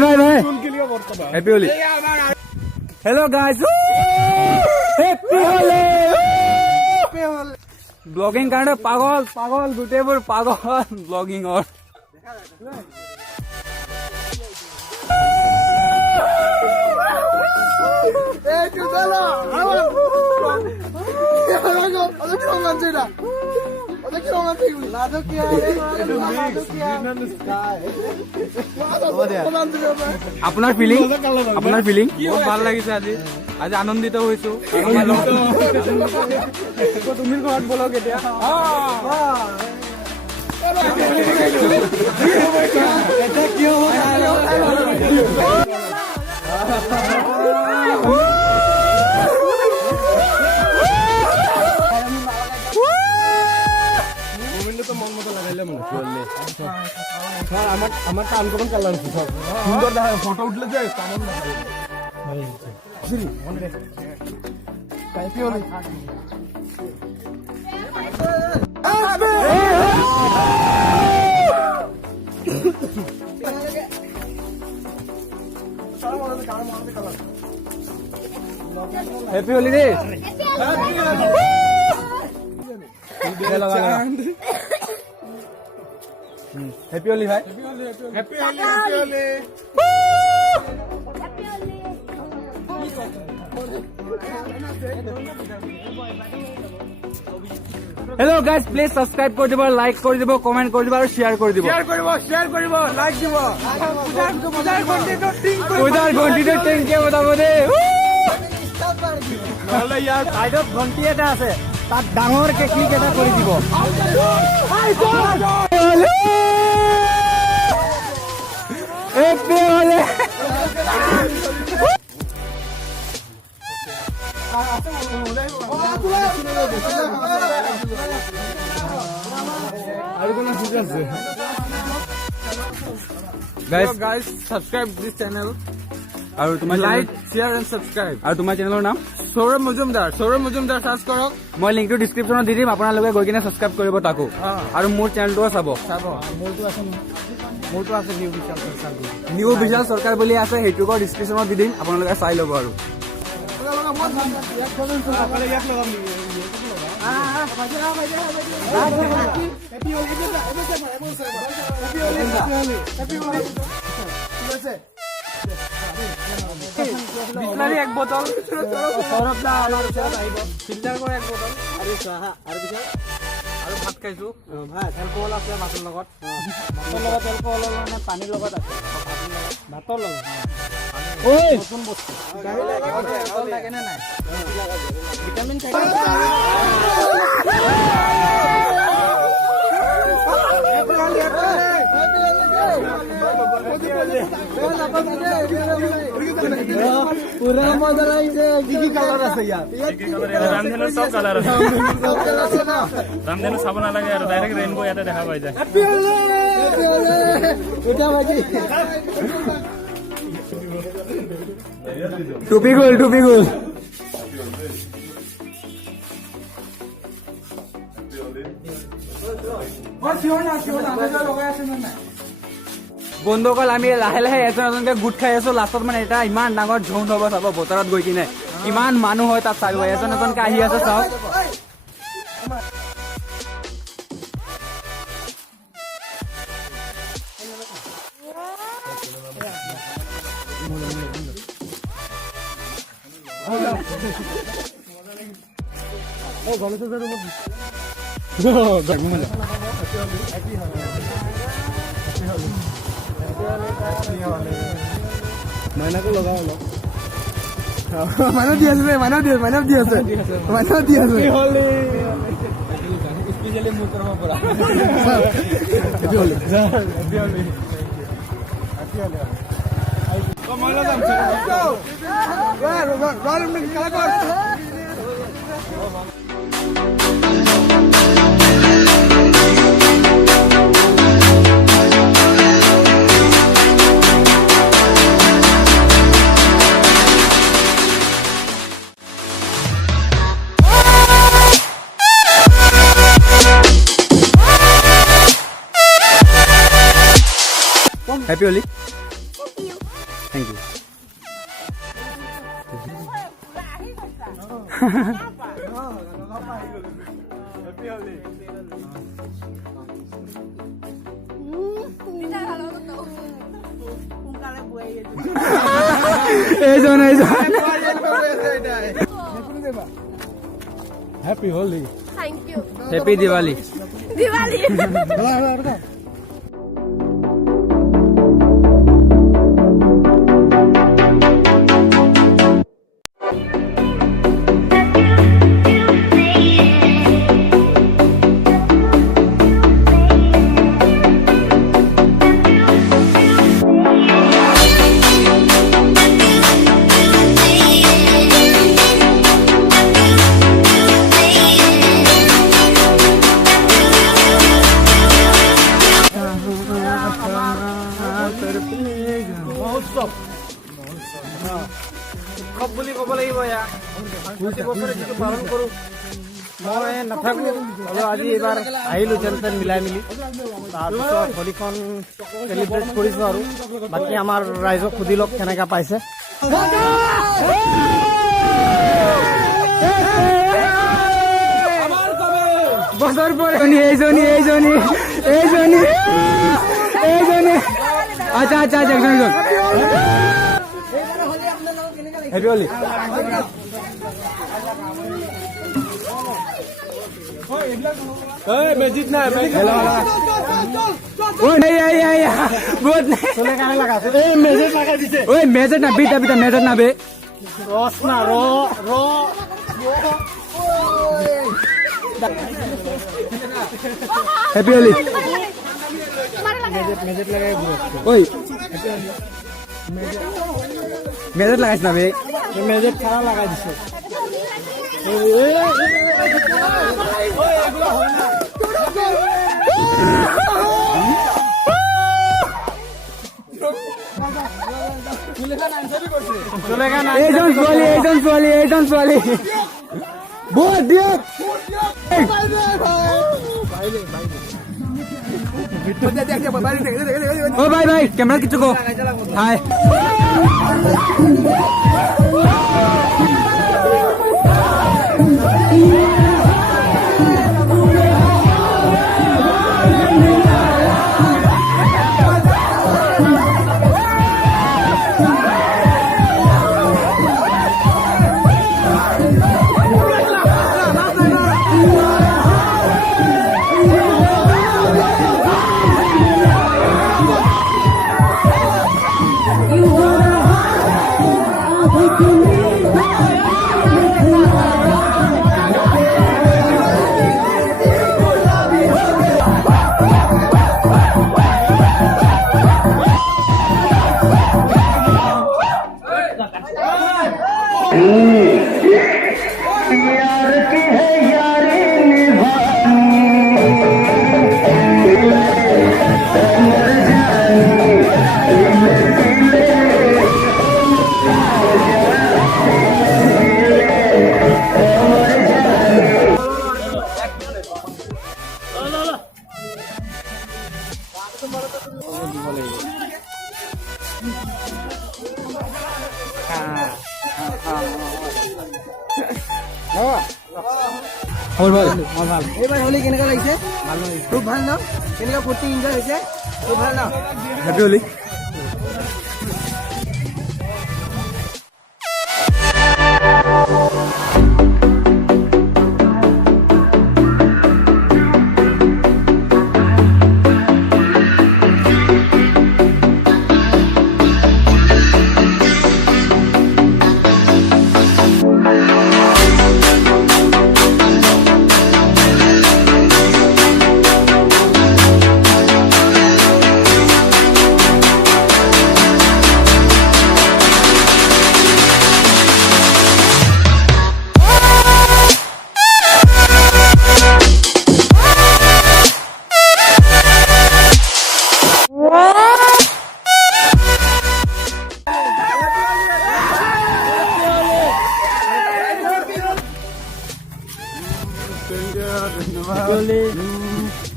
bye. Happy Holi. Hello guys. Happy Holi. Vlogging karone pagol gutebor pagol vlogging or. আপোনাৰ feeling বহুত ভাল লাগিছে আজি আনন্দিত হৈছো তুমি ঘৰত বলক এতিয়া কি হ'ব আমার তো আনকমন কালার আছে সব সুন্দর দেখা ফটো উঠলে যে কেমন লাগে হ্যাপি হোলি হ্যাপি হোলি রে हैप्पी होली भाई happy Holi hello guys please subscribe कर दिबो लाइक कर दिबो कमेंट कर दिबो और शेयर कर दिबो लाइक दिबो उधर घंटी तो टिंग के बताबो दे নহলে ইয়াৰ সাইডত ঘंटी এটা আছে তাত ডাঙৰ কে ক্লিক এটা কৰি দিব happy Holi guys subscribe this channel আৰু তোমাৰ লাইক শেয়াৰ এন্ড সাবস্ক্ৰাইব আৰু তোমাৰ চেনেলৰ নাম সৌৰভ মজুমদাৰ সাৰ্চ কৰক মই লিংকটো ডেসক্ৰিপচনত দি দিম আপোনালোকে গৈ কিনে সাবস্ক্ৰাইব কৰিব তাকো আৰু মোৰ চেনেলটো চাব মোৰটো আছে নিউ বিশাল সৰকাৰ বুলি আছে হেতুকৰ ডেসক্ৰিপচনত দি দিম আপোনালোকে চাই ল'ব আৰু বিসলাৰি এক বোতল সৌৰভ দা আমাৰ ওচৰত আহিব ফিল্টাৰ কৰা এক বোতল আৰু চাহা আৰু বিশাল আৰু ভাত খাইছো ভাত এলকহল আছে ভাতৰ লগত এলকহল মানে পানীৰ লগত আছে ভাতৰ লগত ওই নতুন বস্তু লাগে না নাই ভিটামিন থাকে পুরা মজা লাগছে কি কালার আছে ইয়ার রামধেনুর সব কালার আছে রামধেনু চাব নালাগে আৰু ডাইরেক্ট রেইনবো ইয়াতে দেখা পাই যায় হ্যাপি হোলি এটা বাজি টুপি গোল বন্ধুসকল আমি লাহে লাহে এজনকে গোট খাই আছো লাষ্টত মানে এটা ইমান ডাঙৰ ঝোন হ'ব চাব বতৰত গৈ কিনে ইমান মানুহ হয় তাত চাব এজনকে আহি আছে চাওক মাইনাকো লগাও অলপ মাইনা দি আছে স্পেশালি মোৰ তৰফৰ পৰা কমাইলা যাম Happy Holi. Thank you. Happy Holi. Thank you. Happy Diwali. Diwali. উৎসৱ বুলি ক'ব লাগিব ইয়াক প্ৰতি বছৰে যিটো পালন কৰোঁ মই নাথাকোঁ হ'লেও আজি এইবাৰ আহিলোঁ যেন তেন মিলাই মিলি তাৰপিছত হোলীখন চেলিব্ৰেট কৰিছোঁ আৰু বাকী আমাৰ ৰাইজক সুধি লওক কেনেকৈ পাইছে বছৰ পৰে এইজনী আচ্ছা একজন Happy Holi. Magic na. Hello. Oh, नहीं. बहुत नहीं. सोने का लगा. Magic लगा दीजिए. ओए magic ना बीता magic ना बे. रोस ना रो. Happy Holi. Magic लगा bro. ओए. মেজেট লাগাইছ না বে মেজেট খারাপ লাগাই দিছে এইজন ছোৱালী বহুত দিয়ক ओ भाई कैमरा किच्छु को हाय এইবাৰ হোলী কেনেকুৱা লাগিছে খুব ভাল ন কেনেকুৱা ফূৰ্তি এনজয় হৈছে খুব ভাল ন হেপী হোলী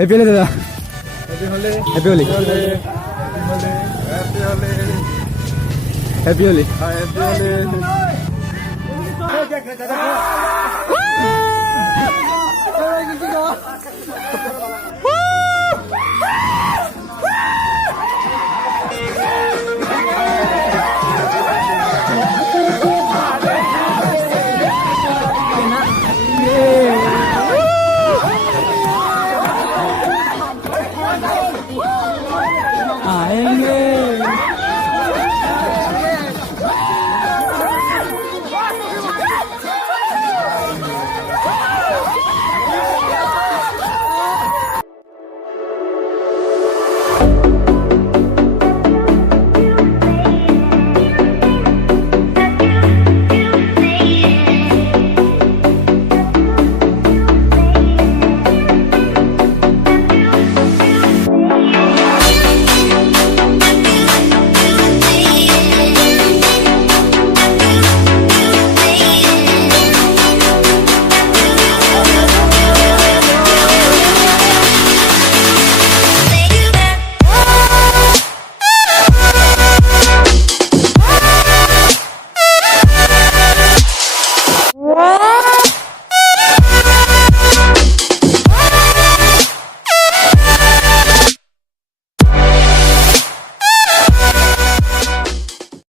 Happy Holi দাদা Happy Holi হেপী হলি